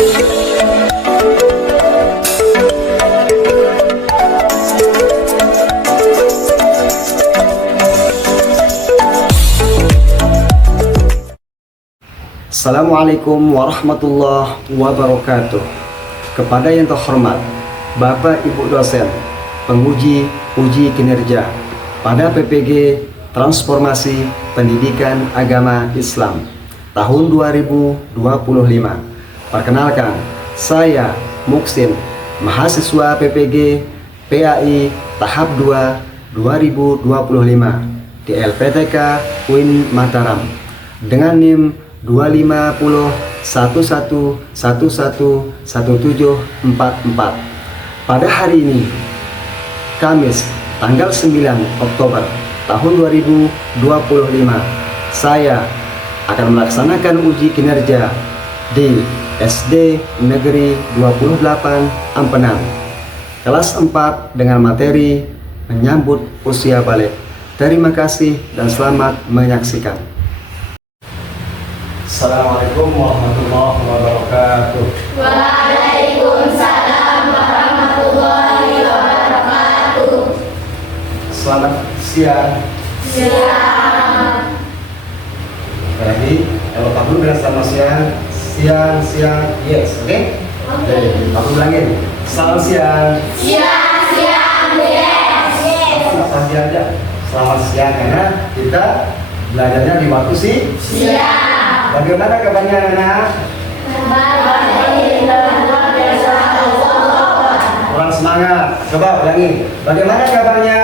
Assalamualaikum warahmatullahi wabarakatuh. Kepada yang terhormat Bapak Ibu dosen, penguji uji kinerja pada PPG Transformasi Pendidikan Agama Islam tahun 2025. Perkenalkan, saya Muksin, mahasiswa PPG PAI tahap 2 2025 di LPTK UIN Mataram dengan NIM 25011111744. Pada hari ini, Kamis, tanggal 9 Oktober tahun 2025, saya akan melaksanakan uji kinerja di SD Negeri 28 Ampenan, kelas 4 dengan materi menyambut usia balik. Terima kasih dan selamat menyaksikan. Assalamualaikum warahmatullahi wabarakatuh. Waalaikumsalam warahmatullahi wabarakatuh. Selamat siang. Siang. Lagi, kalau Pak Guru bilang selamat siang, siang, yes, oke? Oke. Pak Guru bilangin, selamat siang. Siang, yes. Pasti aja, selamat siang karena kita belajarnya di waktu Siang. Bagaimana kabarnya anak? Kurang semangat. Coba ulangi. Bagaimana kabarnya?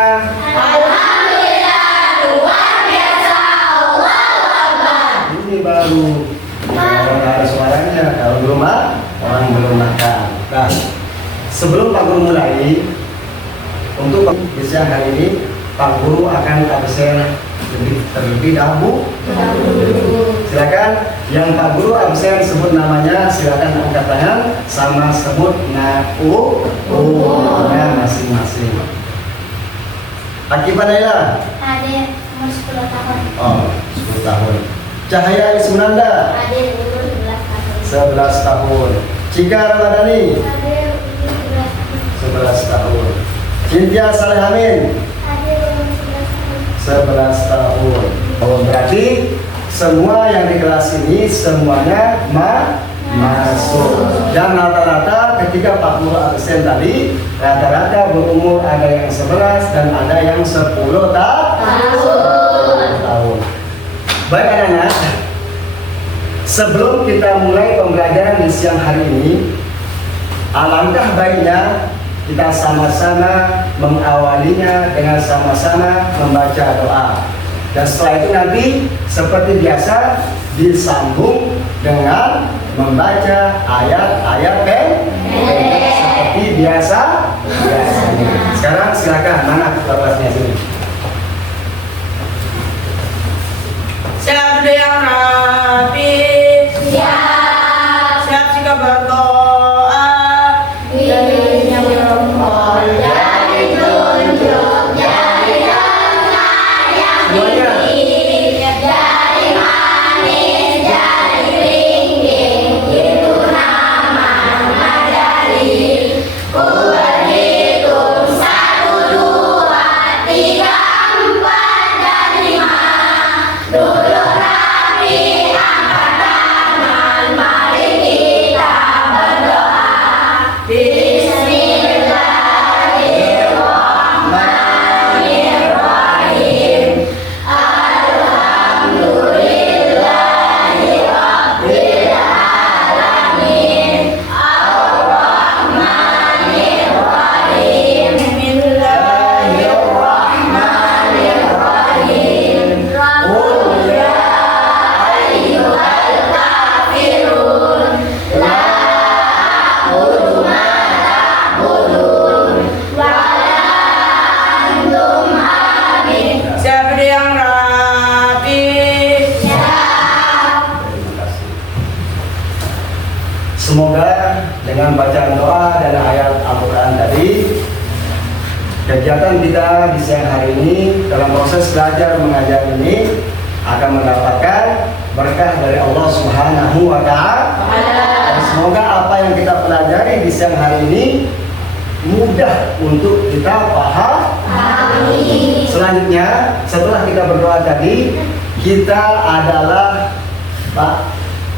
Alhamdulillah, luar biasa. Allahu Akbar. Ini baru. Kalau ada suaranya, kalau belum orang belum makan. Nah, sebelum Pak Guru mulai, untuk siang hari ini, Pak Guru akan absen terlebih dahulu. Silakan, yang Pak Guru absen sebut namanya, silakan angkat tangan sama sebut umurnya masing-masing. Akibat Naila? Adik umur 10 tahun. Oh, 10 tahun. Cahaya Ismunanda? Adik umur 11 tahun. 11 tahun. Cika Ramadhani? Adik umur 11 tahun. 11 tahun. Cynthia Salehamin? Adik umur 11 tahun. 11 tahun. Oh, berarti semua yang di kelas ini semuanya masuk. Dan rata-rata ketika Pak Guru absen tadi, rata-rata berumur ada yang 11 dan ada yang 10 tahun. Baik anak-anak, sebelum kita mulai pembelajaran di siang hari ini, alangkah baiknya kita sama-sama mengawalinya dengan sama-sama membaca doa. Dan setelah itu nanti seperti biasa disambung dengan membaca ayat-ayat pendek seperti biasanya. Sekarang silakan, mana kelasnya sini. Siap yang rapi, siap jika berdoa, Dirinya bermohon dari tunjuk jari tengah yang tinggi, jari manis, jari ringking, itu nama dari ku berhitung 1, 2, 3, 4 dan 5. Duduk rapi, angkat tangan, mari kita berdoa. Bismillahirrahmanirrahim. Alhamdulillahirabbil alamin. Ar-Rahmanirrahim. Bismillahirrahmanirrahim. Qul ya ayyuhal kafirun, la a'budu ma ta'budun, wa la antum abid. siap yang rapi, Terima kasih. Semoga dengan bacaan doa dan ayat Al-Quran tadi, kegiatan kita di siang hari ini dalam proses belajar mengajar ini akan mendapatkan berkah dari Allah Subhanahu wa Ta'ala. Dan semoga apa yang kita pelajari di siang hari ini mudah untuk kita paham. Selanjutnya, setelah kita berdoa tadi, kita adalah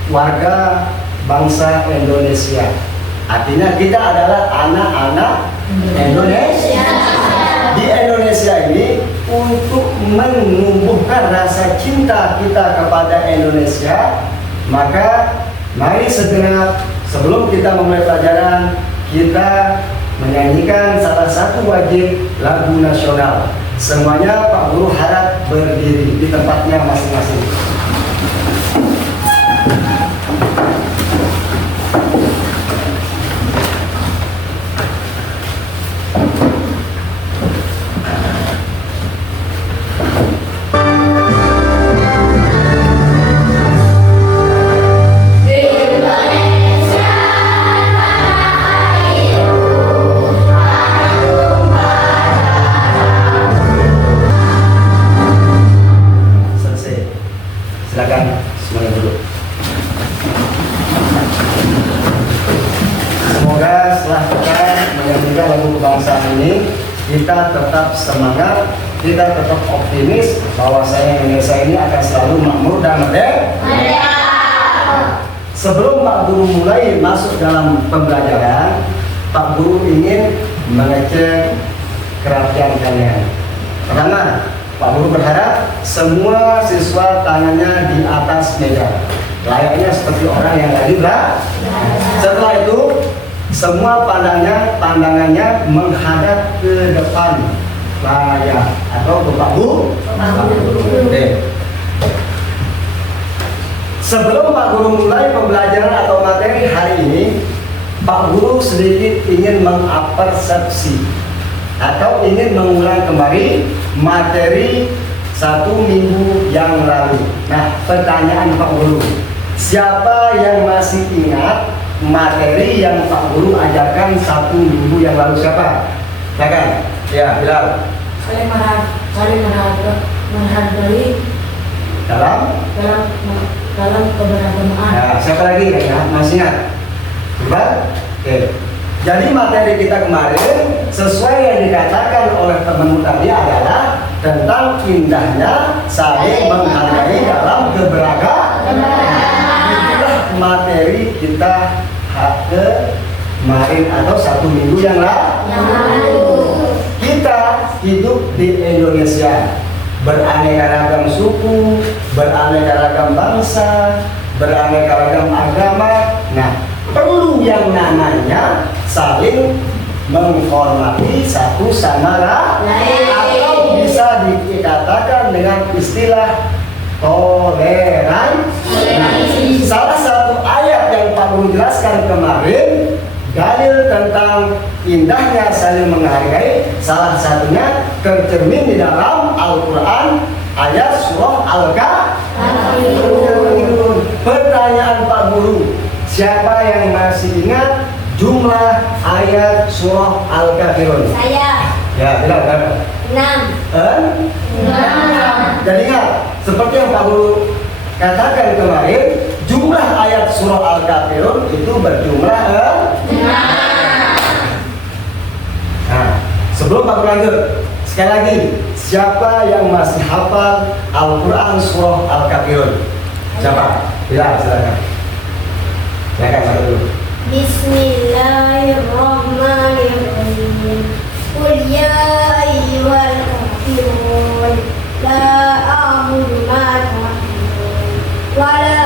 warga bangsa Indonesia. Artinya kita adalah anak-anak Indonesia. Di Indonesia ini, untuk menumbuhkan rasa cinta kita kepada Indonesia, maka mari segera sebelum kita memulai pelajaran, kita menyanyikan salah satu wajib lagu nasional. Semuanya Pak Guru harap berdiri di tempatnya masing-masing. Silakan semuanya dulu. Semoga setelah kita menyanyikan lagu kebangsaan ini, kita tetap semangat, kita tetap optimis bahwa Indonesia ini akan selalu makmur dan merdeka. Sebelum Pak Guru mulai masuk dalam pembelajaran, Pak Guru ingin mengecek kerapian kalian. Pertama, Pak Guru berharap semua siswa tangannya di atas meja, layaknya seperti orang yang tadi belajar. Setelah itu, semua pandangannya menghadap ke depan layar atau ke Pak Guru. Oke. Sebelum Pak Guru mulai pembelajaran atau materi hari ini, Pak Guru sedikit ingin mengapersepsi atau ingin mengulang kembali materi 1 minggu yang lalu. Nah, pertanyaan Pak Guru, siapa yang masih ingat materi yang Pak Guru ajarkan 1 minggu yang lalu? Siapa? Silakan. Ya, Bilal. Saling menghargai dalam keberagamaan. Nah, siapa lagi ya? Masih ingat? Bilal? Oke. Jadi materi kita kemarin sesuai yang dikatakan oleh temanmu tadi adalah tentang indahnya saling menghargai dalam keberagaman. Itulah materi kita kemarin atau 1 minggu yang lalu. Kita hidup di Indonesia, beraneka ragam suku, beraneka ragam bangsa, beraneka ragam agama. Nah, perlu yang namanya saling menghormati satu sama lain, atau bisa dikatakan dengan istilah toleransi. Salah satu ayat yang Pak Guru jelaskan kemarin, dalil tentang indahnya saling menghargai, salah satunya tercermin di dalam Al-Quran ayat surah Al-Kafirun. Pertanyaan Pak Guru, siapa yang masih ingat jumlah ayat surah Al-Kafirun? Saya. Ya, bilang 6. Jadi ingat, seperti yang Pak Guru katakan kemarin, jumlah ayat surah Al-Kafirun itu berjumlah 6. Nah, sebelum Pak Guru lanjut, sekali lagi, siapa yang masih hafal Al-Quran surah Al-Kafirun? Siapa? Ya, silakan. Silakan Pak Guru. Bismillahirrahmanirrahim. Qul ya ayyuhal kafirun la a'budu ma ta'budun wa la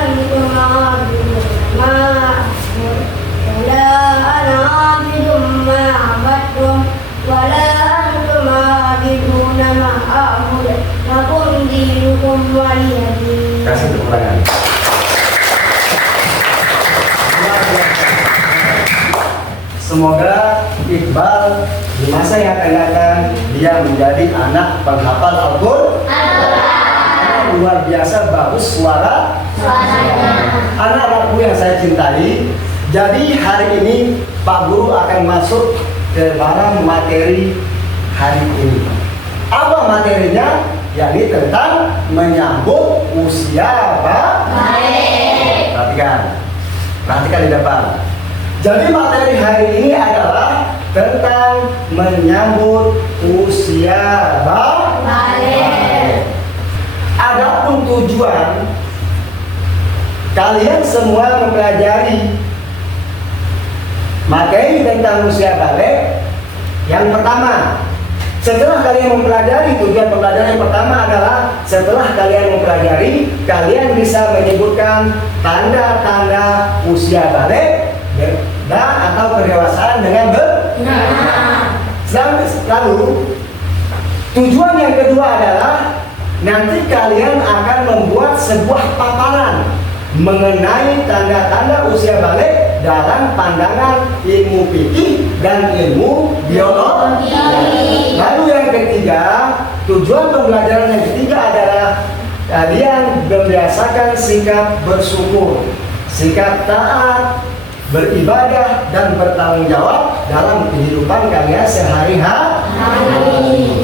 antum 'abidun ma a'budu wa la ana 'abidun ma 'abadtum wa la antum 'abidun ma a'budu lakum dinukum waliya din. Kasih tepuk tangan. Semoga Iqbal di masa yang akan datang dia menjadi anak penghafal Al-Quran. Luar biasa bagus suaranya. Anak-anakku yang saya cintai, jadi hari ini Pak Guru akan masuk ke dalam materi hari ini. Apa materinya? yakni tentang menyambut usia Balik. Perhatikan di depan. Jadi materi hari ini adalah tentang menyambut usia Balik. Adapun tujuan kalian semua mempelajari materi tentang usia balik. Yang pertama, setelah kalian mempelajari, tujuan pembelajaran yang pertama adalah setelah kalian mempelajari, kalian bisa menyebutkan tanda-tanda usia balik dan atau kedewasaan dengan lalu tujuan yang kedua adalah nanti kalian akan membuat sebuah paparan mengenai tanda-tanda usia balik dalam pandangan ilmu fikih dan ilmu biologi. Lalu yang ketiga, tujuan pembelajaran yang ketiga adalah kalian membiasakan sikap bersyukur, sikap taat, beribadah dan bertanggung jawab dalam kehidupan kalian sehari-hari.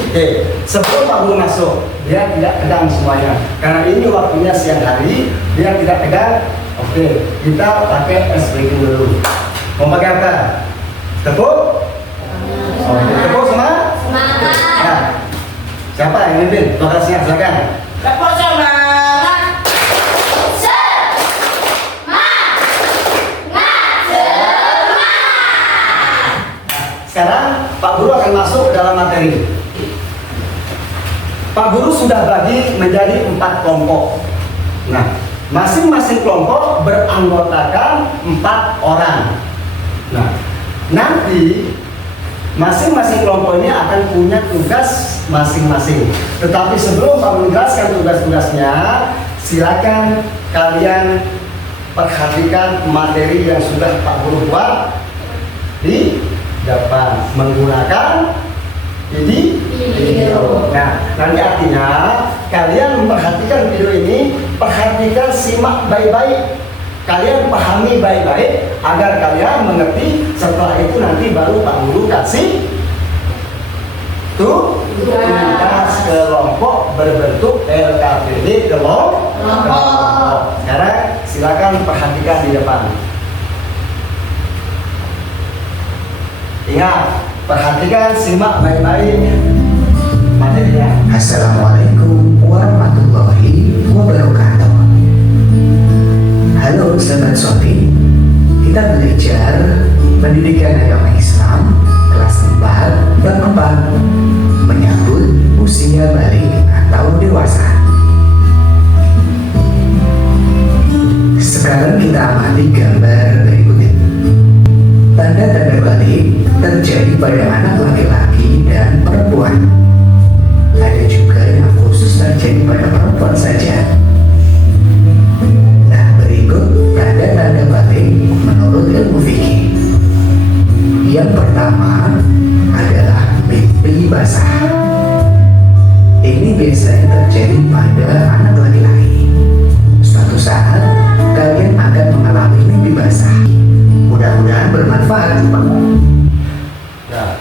Oke, sebelum Pak Guru masuk, dia tidak tegang semuanya. Karena ini waktunya siang hari, dia tidak tegang. Oke, kita pakai es breaking dulu. Mau pakai apa? Tepuk? Oke, tepuk semua? Semangat. Nah, siapa yang mimpin? Lokasinya silakan. Tepuk semangat. Sekarang Pak Guru akan masuk ke dalam materi. Pak Guru sudah bagi menjadi 4 kelompok. Nah, masing-masing kelompok beranggotakan 4 orang. Nah, nanti masing-masing kelompok ini akan punya tugas masing-masing. Tetapi sebelum Pak Guru jelaskan tugas-tugasnya, silakan kalian perhatikan materi yang sudah Pak Guru buat di depan menggunakan video. Nah, nanti artinya kalian memperhatikan video ini, perhatikan, simak baik-baik, kalian pahami baik-baik agar kalian mengerti. Setelah itu nanti baru Pak Guru kasih tugas kelompok berbentuk LKPD kelompok. Sekarang silakan perhatikan di depan. Ingat, perhatikan, simak baik-baik materinya. Assalamualaikum warahmatullahi wabarakatuh. Halo sahabat Sofi, kita belajar pendidikan agama Islam kelas 4 bab 4 menyambut usia balik atau dewasa. Sekarang kita amati gambar berikut ini. Tanda-tanda balik terjadi pada anak laki-laki dan perempuan. Ada juga yang khusus terjadi pada perempuan saja. Nah, berikut tanda-tanda balik menurut ilmu fikih. Yang pertama adalah mimpi basah. Ini biasanya terjadi pada anak laki-laki. Suatu saat kalian akan mengalami mimpi basah. Mudah-mudahan bermanfaat. Nah,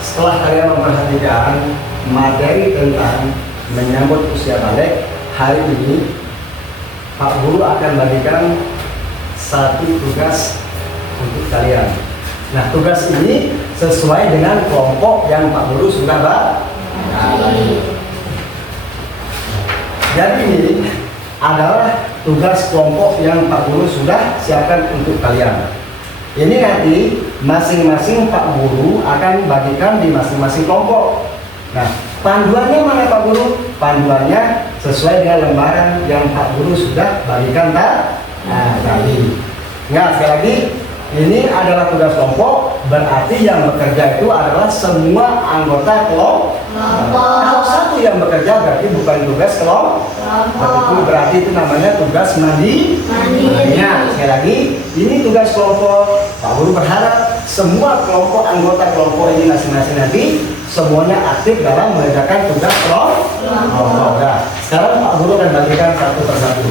setelah kalian memperhatikan materi tentang menyambut usia balik, hari ini Pak Guru akan bagikan satu tugas untuk kalian. Nah, tugas ini sesuai dengan kelompok yang Pak Guru sudah bagi. Jadi ini adalah tugas kelompok yang Pak Guru sudah siapkan untuk kalian. Ini nanti masing-masing Pak Guru akan bagikan di masing-masing kelompok. Nah, panduannya mana Pak Guru? Panduannya sesuai dengan lembaran yang Pak Guru sudah bagikan tadi. Nah, sekali lagi, ini adalah tugas kelompok, berarti yang bekerja itu adalah semua anggota kelompok. Kalau satu yang bekerja berarti bukan tugas kelompok. Berarti itu namanya tugas mandiri. Nah, sekali lagi, ini tugas kelompok. Pak Guru berharap semua kelompok, anggota kelompok ini masing-masing nanti semuanya aktif dalam mengerjakan tugas kelompok. Nah, sekarang Pak Guru akan bagikan satu persatu.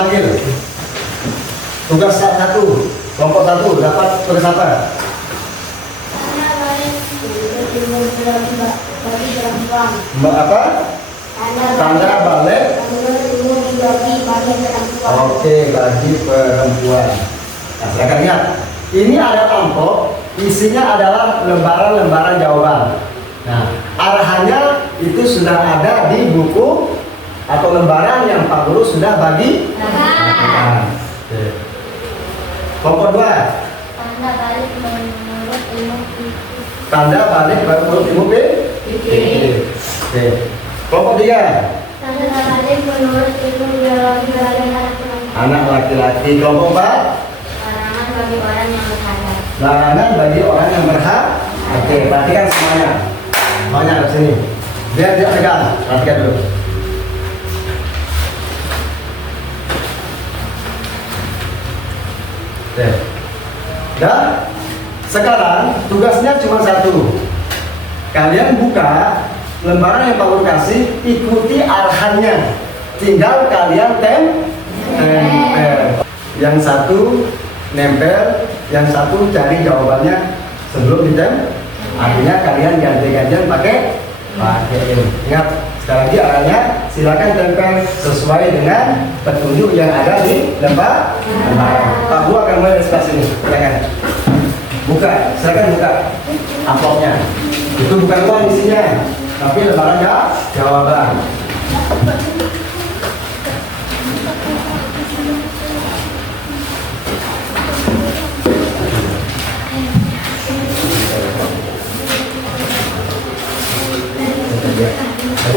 panggil. Tugas satu, kelompok satu dapat tugas apa? Tanda balik ilmu bagi perempuan. Apa? Tanda balik. Ilmu bagi perempuan. Oke, bagi perempuan. Nah, silakan ingat. Ini ada amplop, isinya adalah lembaran-lembaran jawaban. Nah, arahannya itu sudah ada di buku atau lembaran yang Pak Guru sudah bagi. Nah, oke. Kelompok 2. Tanda balik menurut ilmu Tanda balik menurut ilmu fikih. Oke. Kelompok 3. Tanda balik menurut ilmu biologi bagi anak perempuan. Anak laki-laki. Kelompok 4. Larangan bagi orang yang berhadap. Larangan bagi orang yang berhak. Oke, perhatikan semuanya. Semuanya ke sini. Biar dia pegang. Perhatikan dulu. Oke. Dan sekarang tugasnya cuma satu. Kalian buka lembaran yang Pak Guru kasih, ikuti arahannya. Tinggal kalian tempel. Yang satu nempel, yang satu cari jawabannya sebelum ditempel. Artinya kalian ganti-gantian pakai ini. Ingat, sekali lagi arahnya silakan tempel sesuai dengan petunjuk yang ada di lembar. Pak Guru akan mulai dari sebelah sini. Silakan buka, silakan buka amplopnya. Itu bukan uang isinya, tapi lembaran jawaban.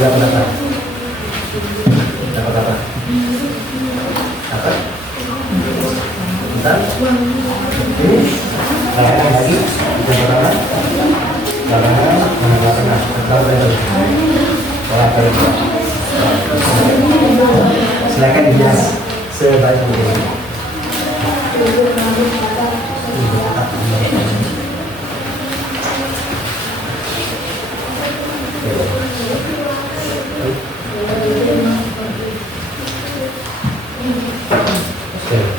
Dapat apa? Dapat apa? Apa? Bentar. Ini larangan lagi. Dapat apa? Larangan. Silakan dihias sebaik mungkin.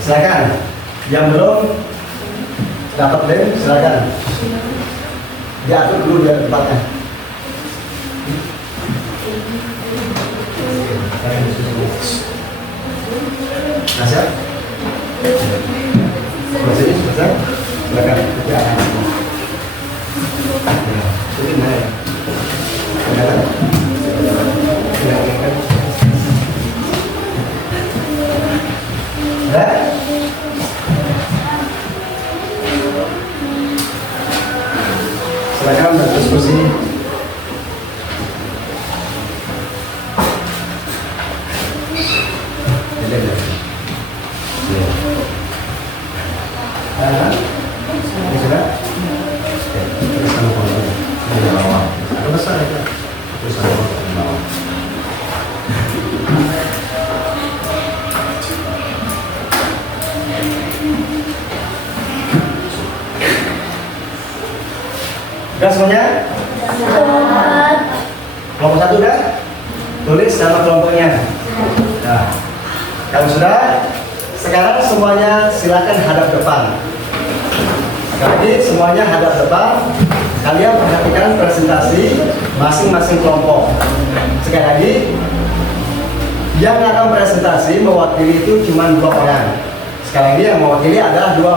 Silakan. Yang belum dapat lem, silakan. Diatur dulu di tempatnya. Nah, siap? Masih, selesai? Silakan. Ya. Ini mana? Kelihatan? Kelihatan? Ya? Silakan berdiskusi. Ini sudah? Terus sama kalau di bawah. Ada besar itu. Terus sama di bawah. Udah semuanya? Kelompok satu udah? Tulis nama kelompoknya. Nah, kalau sudah, sekarang semuanya silakan hadap depan. Sekali lagi semuanya hadap depan. Kalian perhatikan presentasi masing-masing kelompok. Sekali lagi, yang akan presentasi mewakili itu cuma 2 orang. Sekali lagi yang mewakili adalah 2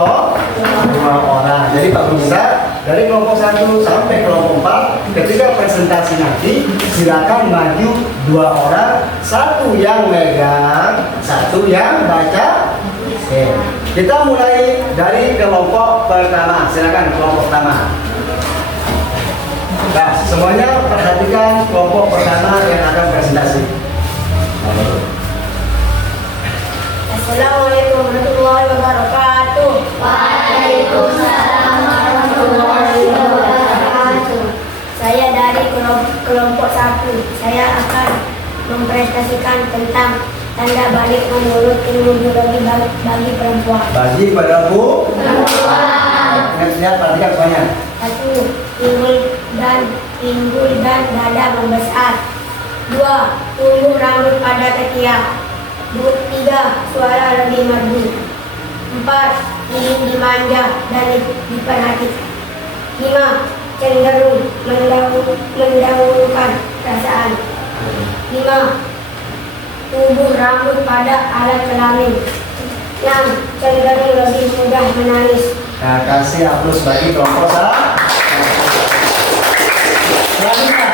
orang. Jadi Pak Guru minta dari kelompok 1 sampai kelompok 4, ketika presentasi nanti silakan maju 2 orang, 1 yang megang, 1 yang baca. Oke. Kita mulai dari kelompok pertama. Silakan kelompok pertama. Nah, semuanya perhatikan kelompok pertama yang akan presentasi. Assalamualaikum warahmatullahi wabarakatuh. Waalaikumsalam warahmatullahi wabarakatuh. Saya dari kelompok 1. Saya akan mempresentasikan tentang tanda balik menurut ilmu biologi bagi perempuan. Bagi pada perempuan. Ingat-ingat perhatikan semuanya. 1. Pinggul dan dada membesar. 2. Tumbuh rambut pada ketiak. 3. Suara lebih merdu. 4. Ingin dimanja dan diperhatikan. 5. Cenderung mendahulukan perasaan. 5. Tubuh rambut pada alat kelamin. 6. Cenderung lebih mudah menangis. Nah, kasih aplaus bagi kelompok selanjutnya.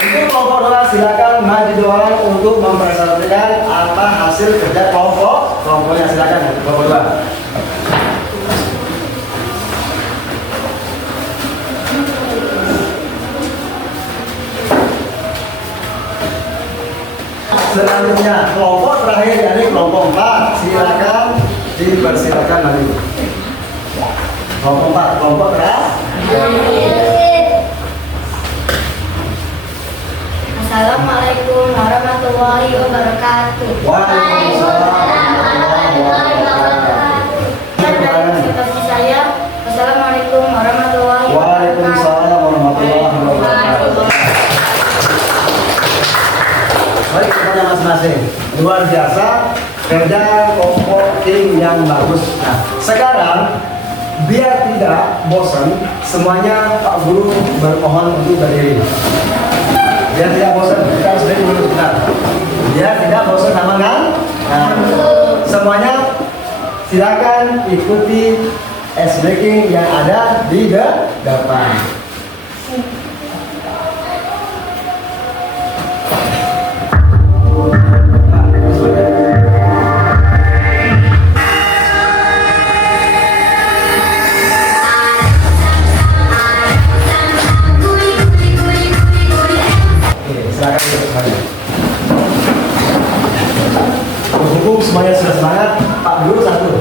Untuk kelompok 2 silakan maju doang untuk mempresentasikan apa hasil kerja kelompoknya. Silakan kelompok 2. Selanjutnya kelompok terakhir yakni kelompok 4. Silakan dipersilakan maju. Kelompok 4, kelompok terakhir. Assalamualaikum warahmatullahi wabarakatuh. Waalaikumsalam warahmatullahi wabarakatuh. Seperti saya, Assalamualaikum warahmatullahi wabarakatuh. Waalaikumsalam warahmatullahi wabarakatuh. Baik, kepada masing-masing. Luar biasa kerja kelompok tim yang bagus. Nah, sekarang biar tidak bosan, semuanya Pak Guru bermohon untuk berdiri. Biar tidak bosan, kita harus berdiri dulu sebentar. Biar tidak bosan sama kan? Nah, semuanya silakan ikuti ice breaking yang ada di depan. Berhubung semuanya sudah semangat, Pak Guru satu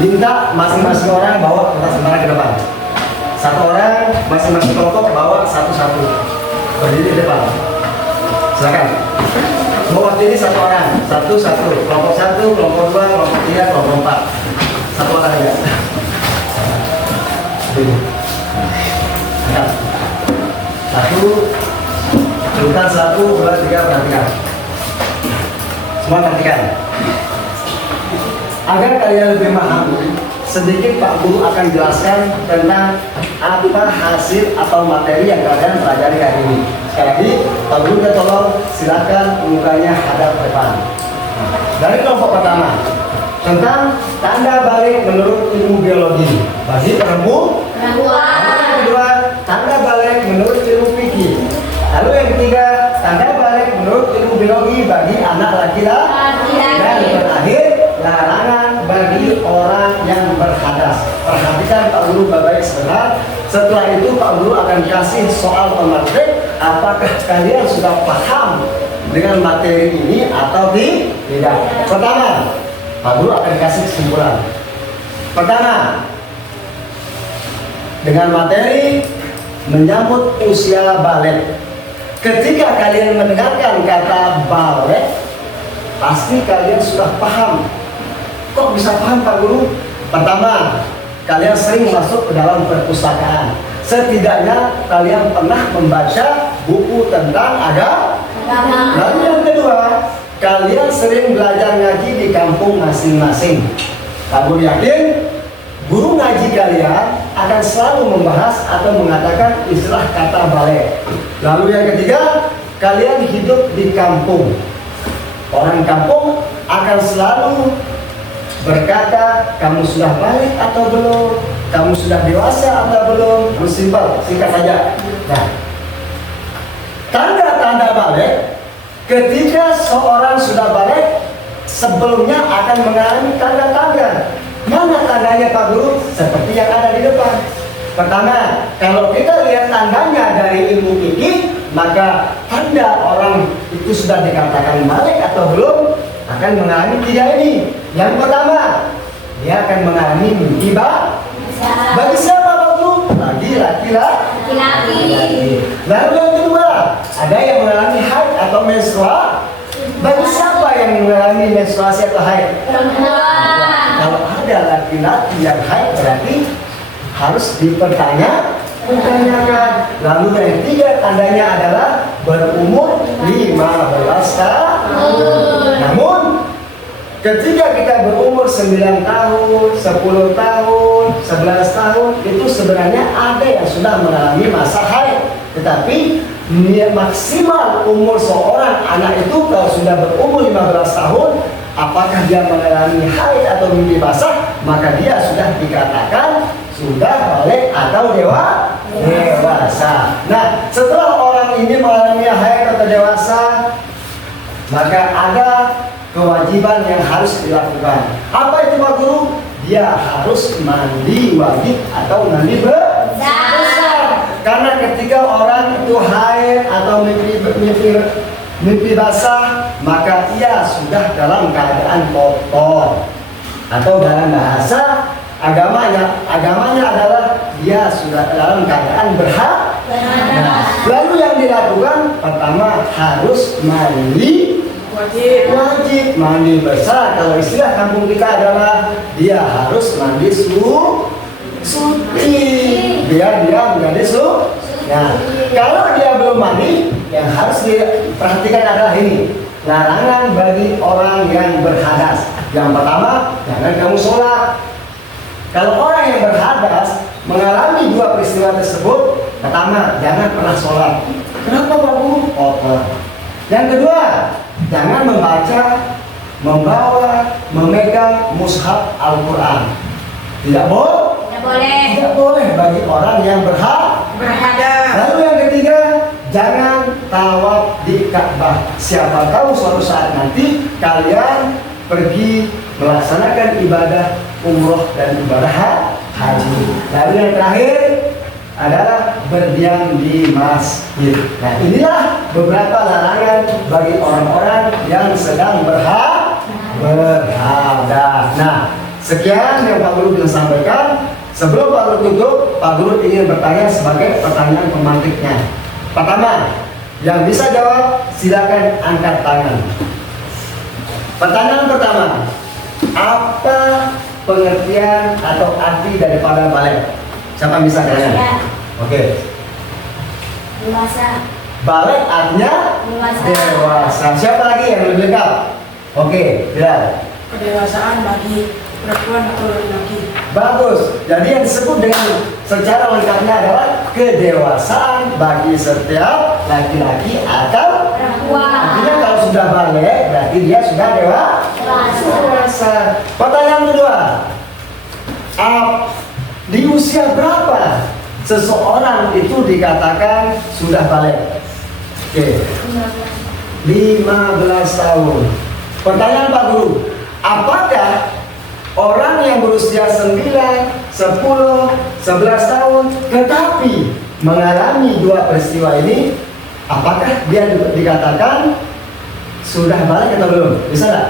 minta masing-masing orang bawa kertas semangat ke depan. Satu orang masing-masing kelompok bawa satu-satu berdiri di depan. Silakan. Mewakili satu orang, satu-satu. Kelompok 1, kelompok 2, kelompok 3, kelompok 4. Satu orang aja. Satu, urutan 1, 2, 3, perhatikan. Semua perhatikan. Agar kalian lebih paham, sedikit Pak Guru akan jelaskan tentang apa hasil atau materi yang kalian pelajari hari ini. Sekali lagi, Pak Guru minta tolong silakan mukanya hadap depan. Dari kelompok pertama, tentang tanda balik menurut ilmu biologi bagi perempuan. Yang kedua, tanda balik menurut ilmu fikih. Lalu yang ketiga, tanda balik menurut ilmu biologi bagi anak laki-laki. Dan yang terakhir, larangan bagi orang yang berhadas. Perhatikan Pak Guru baik-baik sebentar. Setelah itu Pak Guru akan kasih soal pemateri. Apakah kalian sudah paham dengan materi ini atau tidak? Pertama, Pak Guru akan kasih kesimpulan. Pertama, dengan materi menyambut usia balik. Ketika kalian mendengarkan kata balik, pasti kalian sudah paham. Kok bisa paham Pak Guru? Pertama, kalian sering masuk ke dalam perpustakaan. Setidaknya kalian pernah membaca buku tentang agama. Lalu yang kedua, kalian sering belajar ngaji di kampung masing-masing. Pak Guru yakin guru ngaji kalian akan selalu membahas atau mengatakan istilah kata balik. Lalu yang ketiga, kalian hidup di kampung. Orang kampung akan selalu berkata, kamu sudah balik atau belum? Kamu sudah dewasa atau belum? Simpel, singkat saja. Nah, tanda-tanda balik, ketika seorang sudah balik, sebelumnya akan mengalami tanda-tanda. Mana tandanya Pak Guru? Seperti yang ada di depan. Pertama, kalau kita lihat tandanya dari ilmu fikih, maka tanda orang itu sudah dikatakan balik atau belum akan mengalami 3 ini. Yang pertama, dia akan mengalami mimpi bagi siapa Pak Guru? Bagi laki-laki. Lalu yang kedua, ada yang mengalami haid atau menstruasi. Bagi siapa yang mengalami menstruasi atau haid? Perempuan. Kalau ada laki-laki yang haid berarti harus dipertanyakan. Lalu yang ketiga tandanya adalah berumur 15 tahun. Namun ketika kita berumur 9 tahun, 10 tahun, 11 tahun, itu sebenarnya ada yang sudah mengalami masa haid. Tetapi maksimal umur seorang anak itu kalau sudah berumur 15 tahun, apakah dia mengalami haid atau mimpi basah, maka dia sudah dikatakan sudah balik atau dewasa. Nah, setelah orang ini mengalami haid atau dewasa, maka ada kewajiban yang harus dilakukan. Apa itu Pak Guru? Dia harus mandi wajib atau mandi besar. Karena ketika orang itu haid atau mimpi basah, maka ia sudah dalam keadaan kotor. Atau dalam bahasa agamanya adalah dia sudah dalam keadaan berhadas. Nah, lalu yang dilakukan pertama harus mandi wajib mandi besar. Kalau istilah kampung kita adalah dia harus mandi suci biar dia menjadi Nah, kalau dia belum mandi, yang harus diperhatikan adalah ini, larangan bagi orang yang berhadas. Yang pertama, jangan kamu sholat. Kalau orang yang berhadas mengalami dua peristiwa tersebut, pertama, jangan pernah sholat. Kenapa Pak Guru? Kotor. Yang kedua, jangan membawa, memegang mushaf Al-Quran. Tidak boleh bagi orang yang berhadas. Lalu yang ketiga, jangan tawaf di Ka'bah. Siapa tahu suatu saat nanti kalian pergi melaksanakan ibadah umroh dan ibadah haji. Lalu yang terakhir adalah berdiam di masjid. Nah, inilah beberapa larangan bagi orang-orang yang sedang berhadas. Nah, sekian yang Pak Guru bisa sampaikan. Sebelum Pak Guru tutup, Pak Guru ingin bertanya sebagai pertanyaan pemantiknya. Pertama, yang bisa jawab silakan angkat tangan. Pertanyaan pertama, apa pengertian atau arti daripada balik? Siapa bisa kalian? Ya. Oke. Dewasa. Balik artinya dewasa. Siapa lagi yang lebih lengkap? Oke, tidak. Kedewasaan bagi perempuan atau laki-laki. Bagus. Jadi yang disebut dengan secara lengkapnya adalah kedewasaan bagi setiap laki-laki atau Perempuan. artinya kalau sudah balik berarti dia sudah dewasa. Pertanyaan kedua, di usia berapa seseorang itu dikatakan sudah balik? Oke, 15 tahun. Pertanyaan Pak Guru, apakah orang yang berusia 9, 10, 11 tahun tetapi mengalami dua peristiwa ini, apakah dia dikatakan sudah balik atau belum? Bisa nggak?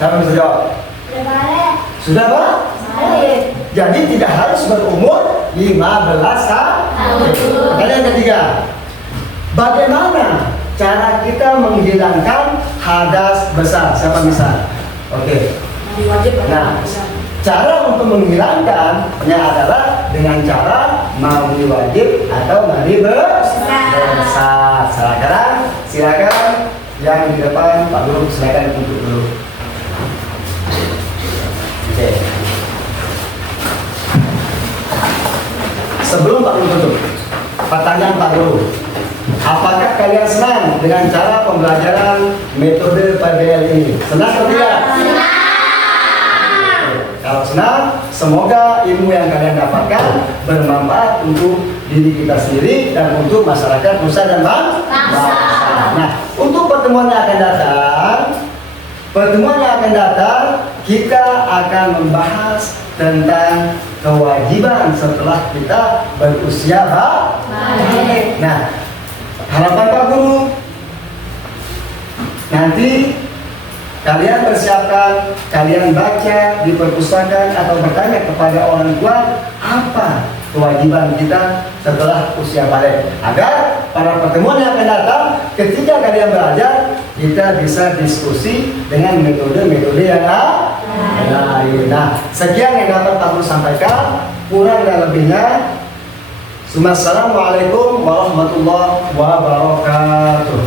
Siapa bisa jawab? Sudah balik? Jadi tidak harus berumur 15 tahun. Pertanyaan ketiga, bagaimana cara kita menghilangkan hadas besar? Siapa bisa? Oke. Mandi wajib atau Nah, bisa. cara untuk menghilangkannya adalah dengan cara mandi wajib atau mandi besar. Silakan yang di depan Pak Guru silakan duduk dulu. Oke. Sebelum Pak Guru tutup, pertanyaan Pak Guru, apakah kalian senang dengan cara pembelajaran metode PBL ini? Senang atau tidak? Kalau senang, semoga ilmu yang kalian dapatkan bermanfaat untuk diri kita sendiri dan untuk masyarakat nusa dan bangsa. Nah, untuk pertemuan yang akan datang, kita akan membahas tentang kewajiban setelah kita berusia balik. Nah, harapan Pak Guru, nanti kalian persiapkan, kalian baca di perpustakaan atau bertanya kepada orang tua apa kewajiban kita setelah usia balik, agar pada pertemuan yang akan datang ketika kalian belajar kita bisa diskusi dengan metode-metode yang lain. Nah, sekian yang dapat Pak Guru sampaikan, kurang dan lebihnya. Assalamualaikum warahmatullahi wabarakatuh.